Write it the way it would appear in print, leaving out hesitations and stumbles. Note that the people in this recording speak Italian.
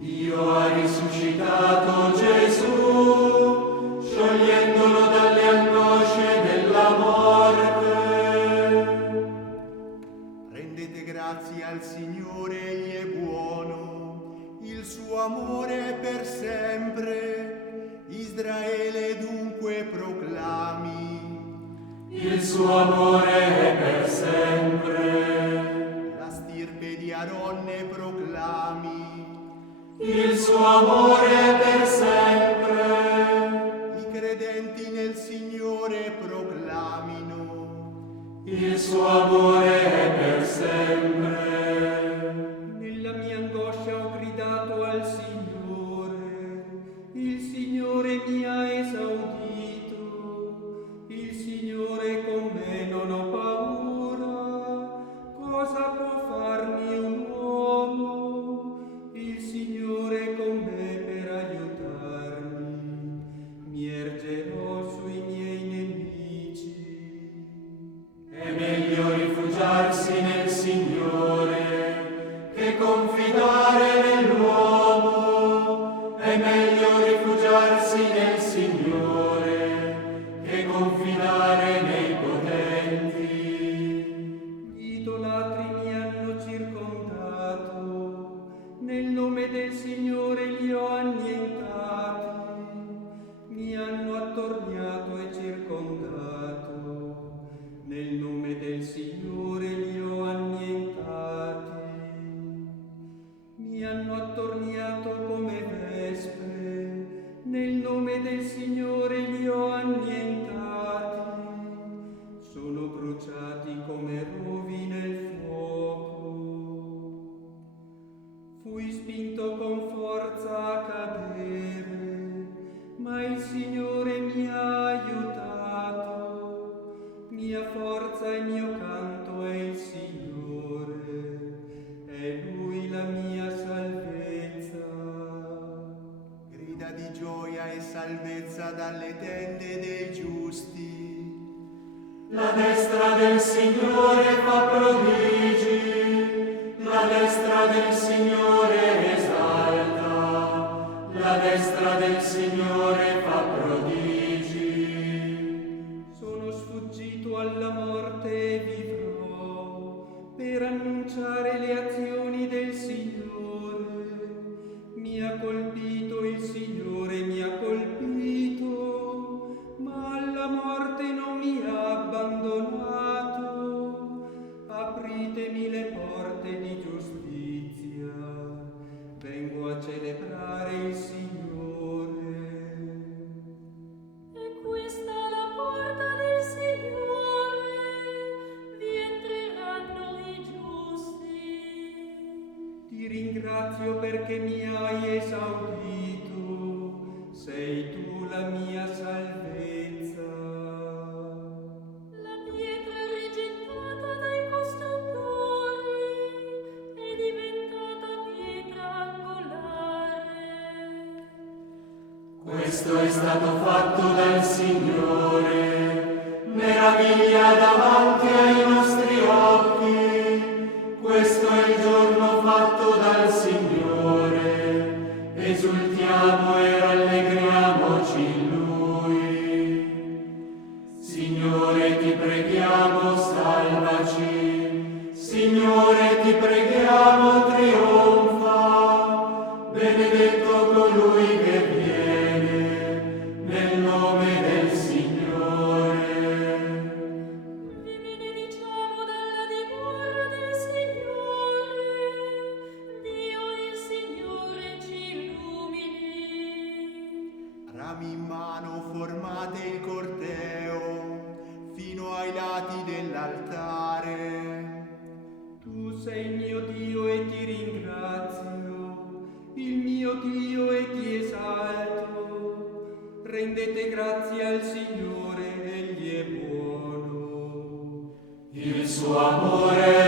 Dio ha risuscitato Gesù, sciogliendolo dalle angosce della morte. Rendete grazie al Signore, egli è buono, il suo amore è per sempre. Israele dunque proclami, il suo amore è per sempre. la stirpe di Aronne proclami, il suo amore è per sempre. i credenti nel Signore proclamino, il suo amore è per sempre. Nella mia angoscia ho gridato al Signore, il Signore mi ha esaudito, il Signore con me non ho paura. Cosa può farmi un uomo? Il Signore con me per aiutarmi, mi ergerò sui miei nemici. È meglio rifugiarsi nel Signore che confidare nell'uomo. È meglio rifugiarsi nel Signore che confidare nei potenti. Gli idolatri mi hanno circondato, nel nome del Signore li ho annientati. Mi hanno attorniato e circondato, nel nome del Signore li ho annientati. Mi hanno attorniato come vespe, nel nome del Signore li ho annientati. Sono bruciati come rovi nel fuoco. Fui spinto con forza a cadere, ma il Signore mi ha aiutato. Mia forza e mio canto è il Signore, è Lui la mia salvezza. grida di gioia e salvezza dalle tende dei giusti. La destra del Signore fa prodigi, la destra del Signore esalta, la destra del Signore fa prodigi. Sono sfuggito alla morte e vivrò per annunciare le azioni del Signore. Mi ha colpito il Signore, mi ha colpito, ma alla morte non mi ha abbandonato. Apritemi le porte di giustizia, vengo a celebrare il Signore. È questa la porta del Signore, vi entreranno i giusti. Ti ringrazio perché mi hai esaudito, sei tu la mia salvezza. La pietra rigettata dai costruttori è diventata pietra angolare. Questo è stato fatto dal Signore, meraviglia davanti ai nostri occhi. Questo è il giorno fatto dal Signore, esultiamo e rallegriamoci in Lui. Signore, ti preghiamo, salvaci. Signore, ti preghiamo, trionfa. Benedetto colui che viene nel nome del Signore. Vi benediciamo dalla dimora del Signore, Dio il Signore ci illumini. Rami in mano formate il corteo fino ai lati dell'altare. Tu sei il mio Dio e ti ringrazio, il mio Dio e ti esalto. Rendete grazie al Signore, egli è buono. Il suo amore